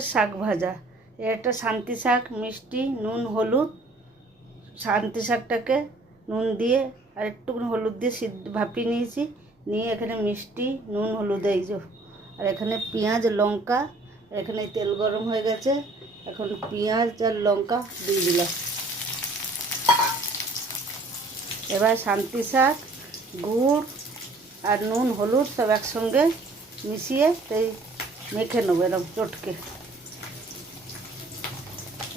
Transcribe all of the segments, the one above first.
রকমের শাক ভাজা। একটা শান্তি শাক, মিষ্টি, নুন, হলুদ। শান্তি শাকটাকে নুন দিয়ে আর একটুখানি হলুদ দিয়ে ভাপিয়ে নিয়েছি, নিয়ে এখানে মিষ্টি, নুন, হলুদ এই যে, আর এখানে পেঁয়াজ, লঙ্কা। এখানে তেল গরম হয়ে গেছে, এখন পেঁয়াজ আর লঙ্কা দিয়ে দিলাম। এবার শান্তি শাক, গুড় আর নুন, হলুদ সব একসঙ্গে মিশিয়ে এই মেখে নেবো এরকম চটকে।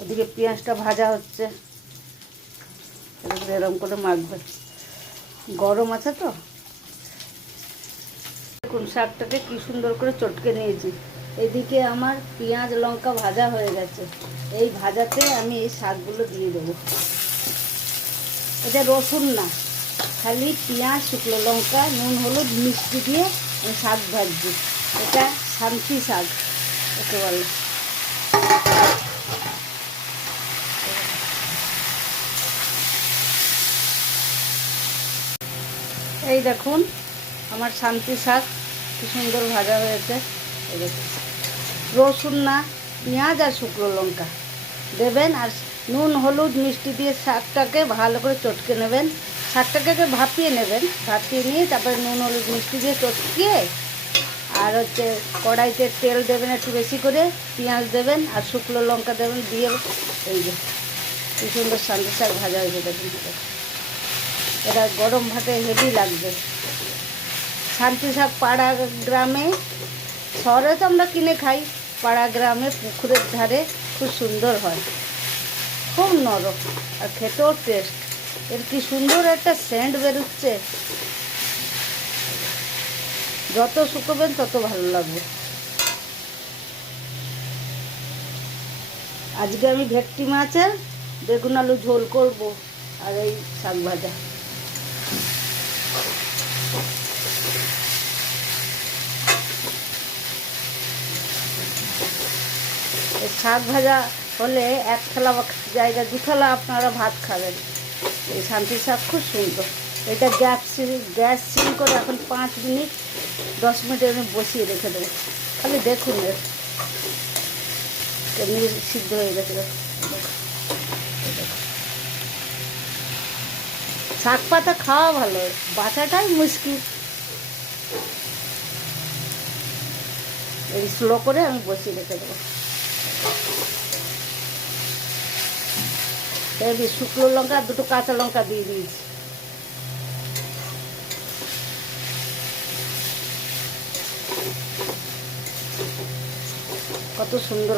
ওদিকে পেঁয়াজটা ভাজা হচ্ছে, এরকম করে মাখবে, গরম আছে তো। দেখুন শাকটাকে কি সুন্দর করে চটকে নিয়েছি। এদিকে আমার পেঁয়াজ লঙ্কা ভাজা হয়ে গেছে। এই ভাজাতে আমি এই শাকগুলো দিয়ে দেবো। এটা রসুন না, খালি পেঁয়াজ, শুকনো লঙ্কা, নুন, হলুদ, মিষ্টি দিয়ে আমি শাক ভাজছি। এটা শান্তি শাক একে বলে। এই দেখুন আমার শান্তি শাক কি সুন্দর ভাজা হয়েছে। এই দেখুন, রসুন না, পেঁয়াজ আর শুকনো লঙ্কা দেবেন, আর নুন, হলুদ, মিষ্টি দিয়ে শাকটাকে ভালো করে চটকে নেবেন। শাকটাকে ভাপিয়ে নেবেন, ভাপিয়ে নিয়ে তারপরে নুন, হলুদ, মিষ্টি দিয়ে চটকিয়ে, আর হচ্ছে কড়াইতে তেল দেবেন একটু বেশি করে, পেঁয়াজ দেবেন আর শুকনো লঙ্কা দেবেন, দিয়ে এই যে কি সুন্দর শান্তি শাক ভাজা হয়েছে দেখুন। এটা গরম ভাতে হেভি লাগবে। শান্তি শাক পাড়া গ্রামে, শহরে তো আমরা কিনে খাই, পাড়া গ্রামে পুকুরের ধারে খুব সুন্দর হয়, খুব নরম আর খেতেও টেস্ট। এর কি সুন্দর একটা সেন্ট বেরোচ্ছে, যত শুকোবেন তত ভালো লাগবে। আজকে আমি ভেটকি মাছের বেগুন আলু ঝোল করব, আর এই শাক ভাজা। এই শাক ভাজা হলে এক থালা জায়গায় 2 থালা আপনারা ভাত খাবেন। এই শান্তি শাক খুব সুন্দর। এটা গ্যাস সিম করে এখন 5 মিনিট 10 মিনিট আমি বসিয়ে রেখে দেবো। খালি দেখুন এমনি সিদ্ধ হয়ে গেছে। শাক পাতা খাওয়া ভালো, বাঁচাটাই মুশকিল। এই স্লো করে আমি বসিয়ে রেখে দেবো। এই শুকনো লঙ্কা আর 2টো কাঁচা লঙ্কা দিয়ে দিয়েছি। কত সুন্দর